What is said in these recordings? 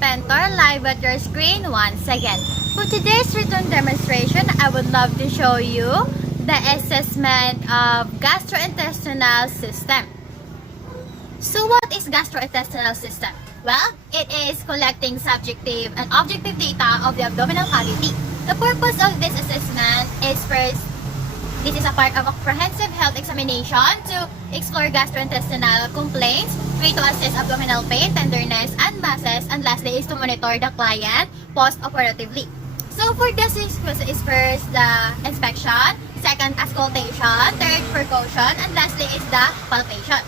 Pintor, live at your screen once again. For today's written demonstration, I would love to show you the assessment of gastrointestinal system. So what is gastrointestinal system? Well, it is collecting subjective and objective data of the abdominal cavity. The purpose of this assessment is first, this is a part of a comprehensive health examination to explore gastrointestinal complaints, way to assess abdominal pain, tenderness, and masses, and lastly is to monitor the client post-operatively. So for this is first the inspection, second auscultation, third percussion, and lastly is the palpation.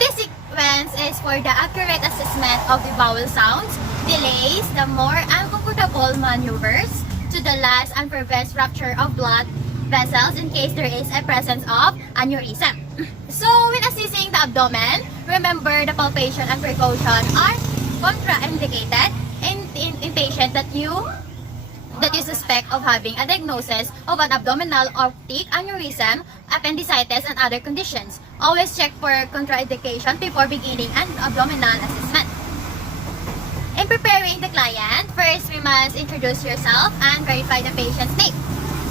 This sequence is for the accurate assessment of the vowel sounds, delays the more uncomfortable maneuvers, to the last and prevents rupture of blood vessels in case there is a presence of aneurysm. So when assessing the abdomen, remember the palpation and percussion are contraindicated in patient that you suspect of having a diagnosis of an abdominal aortic aneurysm, appendicitis, and other conditions. Always check for contraindication before beginning an abdominal assessment. In preparing the client, first we must introduce yourself and verify the patient's name.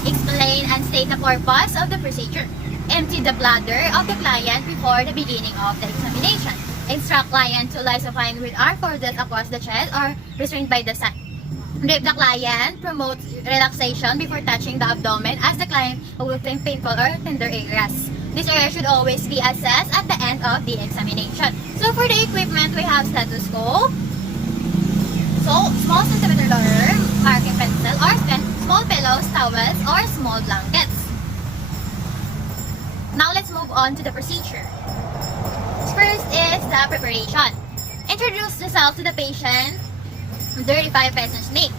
Explain and state the purpose of the procedure. Empty the bladder of the client before the beginning of the examination. Instruct client to lie supine with arm folded across the chest or restrained by the side. Drape the client. Promote relaxation before touching the abdomen as the client will feel painful or tender areas. This area should always be assessed at the end of the examination. So for the equipment, we have stethoscope, so small centimeter roller, marking pencil or pen, small pillows, towels, or small blankets. Now let's move on to the procedure. First is the preparation. Introduce yourself to the patient. 35 pesos name.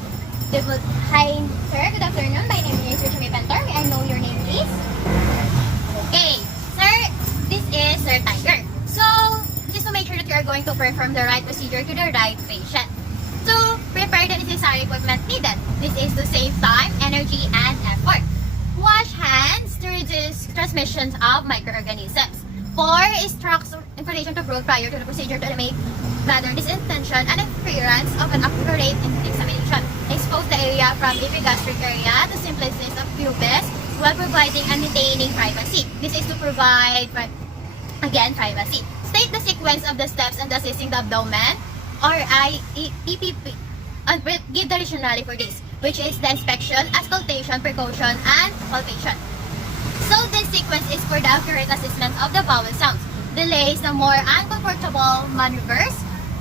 Hi, sir. Good afternoon. My name is Richie Pintor. May I know your name, please? Okay, sir. This is Sir Tiger. So, just to make sure that you are going to perform the right procedure to the right patient. So, prepare the necessary equipment needed. This is to save time, energy, and effort. Wash hands to reduce transmissions of microorganisms. 4 is information to prove prior to the procedure to eliminate bladder distension and interference of an accurate examination. Expose the area from epigastric area to simplicity of pubis while providing and maintaining privacy. This is to provide, again, privacy. State the sequence of the steps in assessing the abdomen or EPP and give the rationale for this, which is the inspection, auscultation, percussion, and palpation. So this sequence is for the accurate assessment of the vowel sounds, delays the more uncomfortable maneuvers,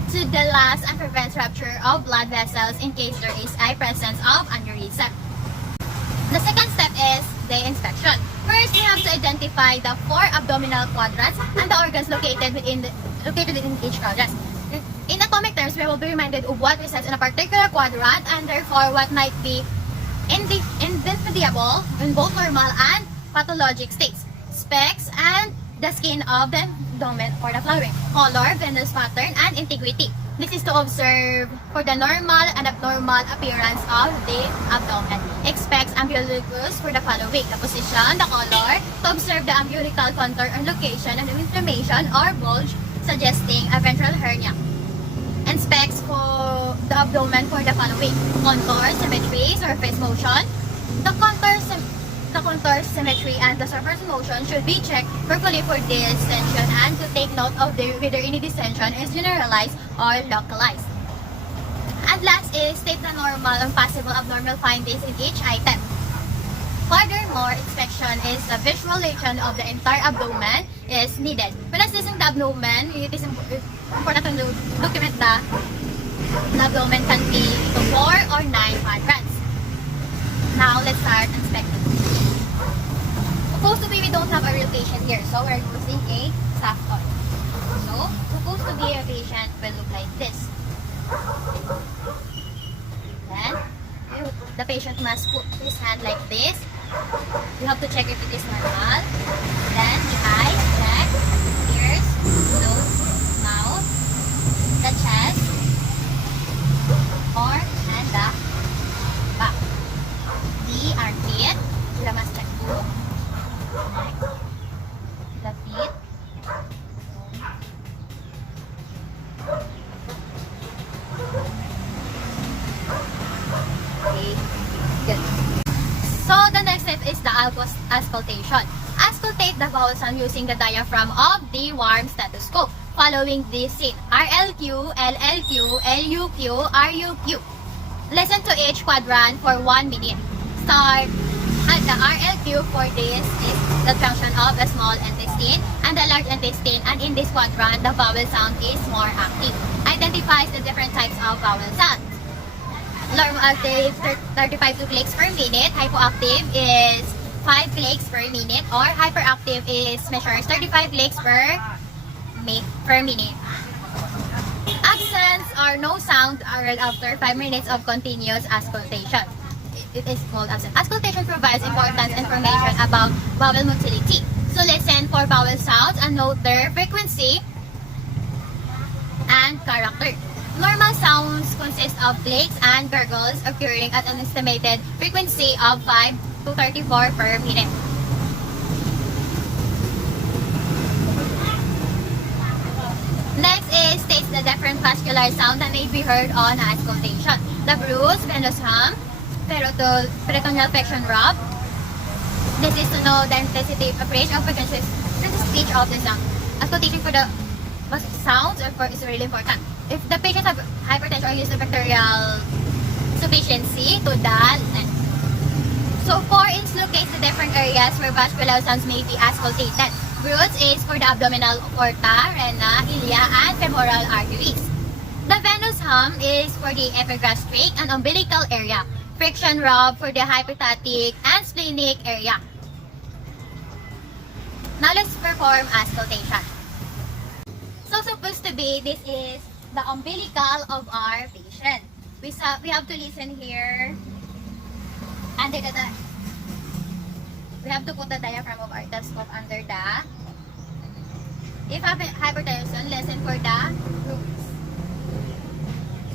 to the last and prevents rupture of blood vessels in case there is a presence of aneurysm. The second step is the inspection. First, we have to identify the 4 abdominal quadrants and the organs located within each quadrant. In atomic terms, we will be reminded of what resides in a particular quadrant and therefore what might be identifiable in both normal and pathologic states. Specs and the skin of the abdomen or the flowering. Color, venous pattern, and integrity. This is to observe for the normal and abnormal appearance of the abdomen. Expect umbilicus for the following: the position, the color, to observe the umbilical contour and location and inflammation or bulge suggesting a ventral hernia. Inspects for the abdomen for the following: contour, symmetry, surface motion. The contour, symmetry, and the surface motion should be checked carefully for distension and to take note of whether any distension is generalized or localized. And last is state the normal and possible abnormal findings in each item. Furthermore, inspection is the visualization of the entire abdomen is needed. When assessing the abdomen, it is important to document the abdomen can be 4 or 9 quadrants. Now, let's start inspecting. Supposed to be we don't have a real patient here, so we're using a staff toy. So, supposed to be a patient will look like this. Then, the patient must put his hand like this. You have to check if it is normal. Then, the eyes, check, ears, nose, mouth, the chest, arm, and the back. The armpit, you must check too. The feet, So the next step is the auscultation. Auscultate the vowel sound using the diaphragm of the warm stethoscope. Following this scene, RLQ, LLQ, LUQ, RUQ. Listen to each quadrant for 1 minute. Start at the RLQ. For this is the function of the small intestine and the large intestine, and in this quadrant, the vowel sound is more active. Identifies the different types of vowel sounds. Normal active 35 clicks per minute. Hypoactive is 5 clicks per minute, or hyperactive is measures 35 clicks per minute. Absence or no sound are read after 5 minutes of continuous auscultation. It is called absence. Auscultation provides important information about vowel motility. So listen for vowel sounds and note their frequency and character. Normal sounds consist of clicks and gurgles occurring at an estimated frequency of 5 to 34 per minute. Next is states the different vascular sound that may be heard on auscultation. The bruise, venous hum, peritoneal flexion rub. This is to know the intensity, range of frequencies, and the speech of the sound. Auscultation for the sounds is really important. If the patient have hypertension or use the bacterial sufficiency to the length. So 4 is locates the different areas where vascular sounds may be auscultated. Bruise is for the abdominal aorta, rena, ilia, and femoral arteries. The venous hum is for the epigastric and umbilical area. Friction rub for the hypostatic and splenic area. Now let's perform auscultation. So supposed to be, this is the umbilical of our patient. We have to listen here. And we have to put the diaphragm of our stethoscope under the. If have hypertension, listen for the roots.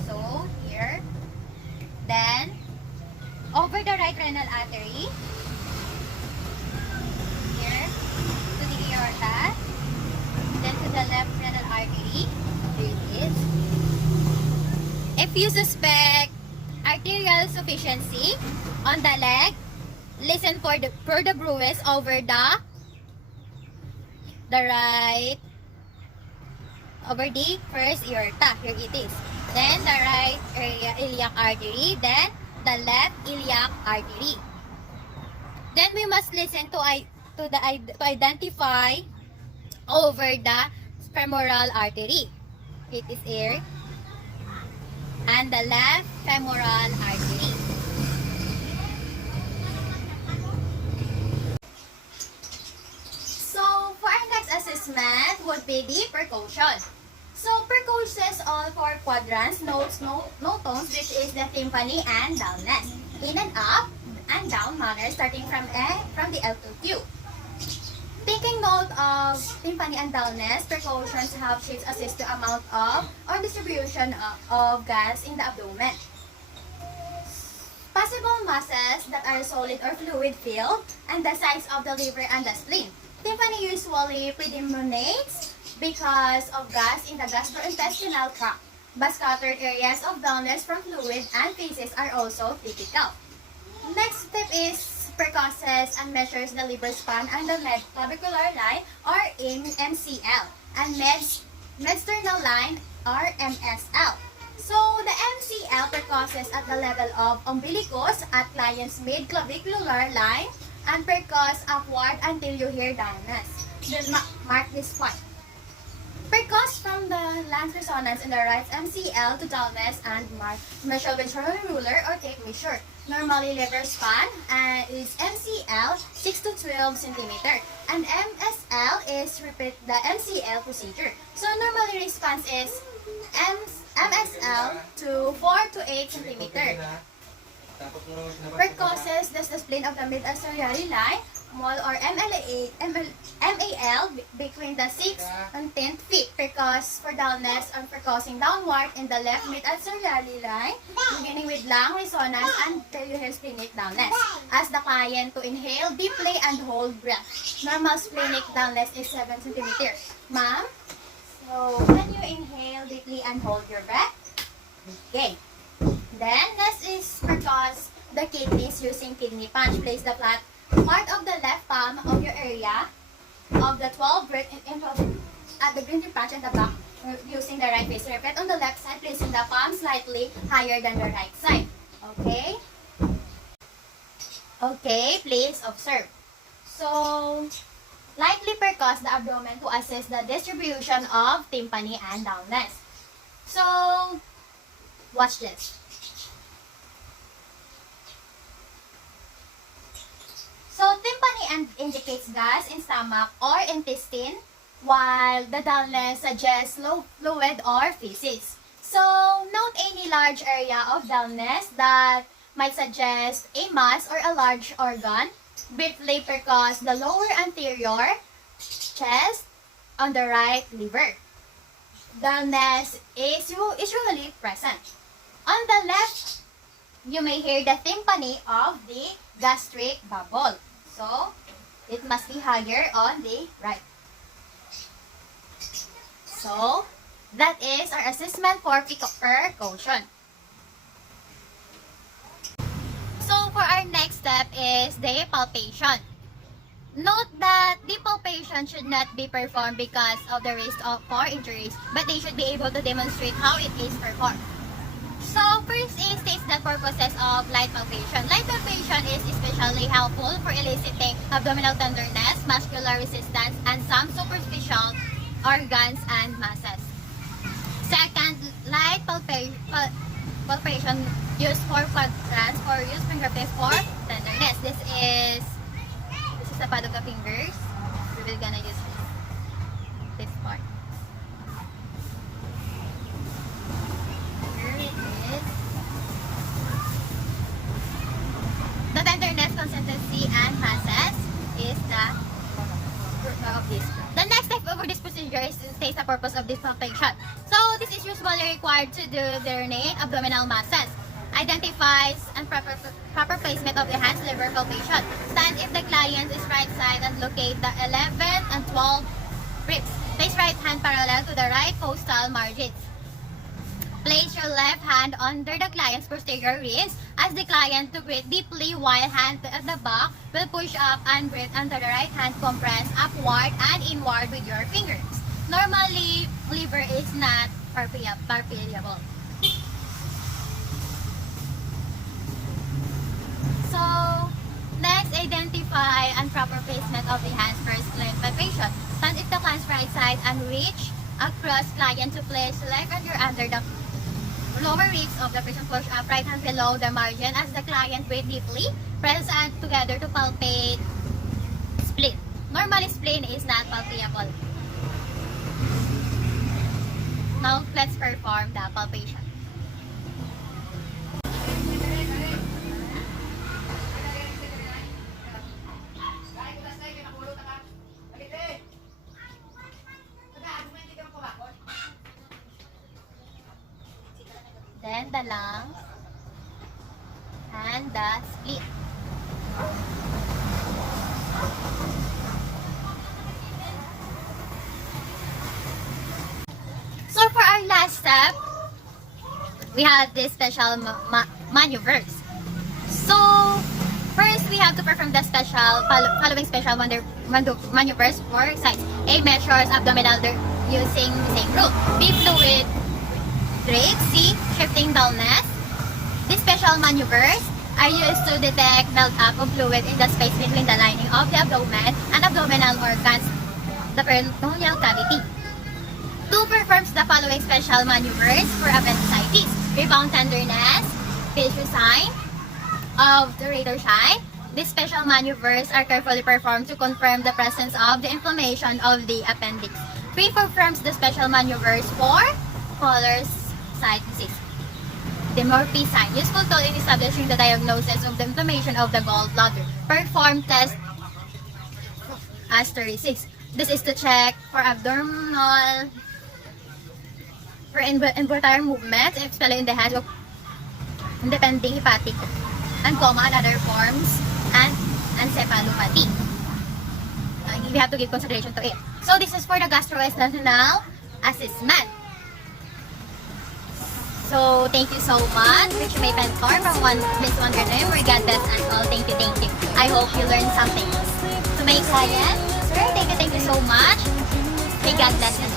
So here, then over the right renal artery, here to the aorta, then to the left renal artery. Here it is. If you suspect arterial sufficiency on the leg, listen for the bruise over the right, over the first aorta. Here it is. Then the right iliac artery, then the left iliac artery. Then we must listen to identify over the femoral artery. It is here, and the left femoral artery. So for our next assessment would be the percussion. So percusses all 4 quadrants, notes, no tones, which is the tympani and dullness, in and up and down manner, starting from the L to Q. Taking note of tympani and dullness, percussions have shapes assist the amount of or distribution of gas in the abdomen. Possible masses that are solid or fluid filled, and the size of the liver and the spleen. Tympani usually predominates because of gas in the gastrointestinal tract, but scattered areas of dullness from fluid and feces are also typical. Next step is percusses and measures the liver span and the mid-clavicular line or MCL, and mid-sternal line or MSL. So the MCL percusses at the level of umbilicus at client's mid-clavicular line and percuss upward until you hear dullness. Then mark this point. Percuss from the lung resonance in the right MCL to dullness and measure with ruler or tape measure. Normally liver span is MCL 6 to 12 cm, and MSL is repeat the MCL procedure. So normally response is MSL to 4 to 8 cm. Percusses the spleen of the mid-arterial line, MAL or MAL between the 6 and 10 feet. Percuss for dullness and percussing downward in the left mid-arterial line, beginning with lung resonance until you hear splenic dullness. Ask the client to inhale deeply and hold breath. Normal splenic dullness is 7 cm. Ma'am, so can you inhale deeply and hold your breath? Okay. Then next is percuss the kidneys using kidney punch. Place the flat part of the left palm of your area of the 12 grit at the kidney punch and the back using the right face. Repeat on the left side, placing the palm slightly higher than the right side. Okay? Okay, please observe. So, lightly percuss the abdomen to assist the distribution of tympani and downness. So, watch this. So, tympani indicates gas in stomach or intestine, while the downness suggests low fluid or feces. So, note any large area of downness that might suggest a mass or a large organ. Briefly percuss the lower anterior chest on the right liver. Downness is usually present. On the left, you may hear the tympani of the gastric bubble. So, it must be higher on the right. So, that is our assessment for percussion. So, for our next step is the palpation. Note that the palpation should not be performed because of the risk for injuries, but they should be able to demonstrate how it is performed. So, first is states the purposes of light palpation. Light palpation is especially helpful for eliciting abdominal tenderness, muscular resistance, and some superficial organs and masses. Second, light palpation used for quadrants or use fingertips for tenderness. This is the pad of the fingers. We will gonna use this part. Here it is. The tenderness, consistency, and masses is the purpose of this. The next step over this procedure is to state the purpose of this palpation. So, this is usually required to do delineate abdominal masses. Identifies and proper placement of the hands, liver palpation. Stand if the client is right side and locate the 11 and 12 ribs. Place right hand parallel to the right costal margins. Place your left hand under the client's posterior wrist as the client to breathe deeply while hand at the back will push up and breathe under the right hand compress upward and inward with your fingers. Normally, liver is not palpable. So, next, identify and proper placement of the hands first client palpation. Stand if the client's right side and reach across client to place left finger under the lower ribs of the person, push up right hand below the margin as the client breathe deeply. Press hand together to palpate spleen. Normally, spleen is not palpable. Now, let's perform the palpation. Then the lungs and the spleen. So for our last step, we have this special maneuvers. So first, we have to perform the following special maneuvers for sides. A measures abdominal using the same rule. B fluid break. C shifting downness. These special maneuvers are used to detect build-up of fluid in the space between the lining of the abdomen and abdominal organs, the peritoneal cavity. 2 performs the following special maneuvers for appendicitis. Rebound tenderness, Pintor sign of the Richie. These special maneuvers are carefully performed to confirm the presence of the inflammation of the appendix. 3 performs the special maneuvers for Fowler's site disease. The Murphy sign, useful tool in establishing the diagnosis of the inflammation of the gallbladder. Perform test asterisk. This is to check for abdominal for involuntary movements, especially in the hands of independent hepatic and coma and other forms and encephalopathy. We have to give consideration to it. So this is for the gastrointestinal assessment. So, thank you so much, Richie Pintor from Miss Wonderdom. We got this and all. Thank you, thank you. I hope you learned something. To my client, sir, thank you so much. May God bless you.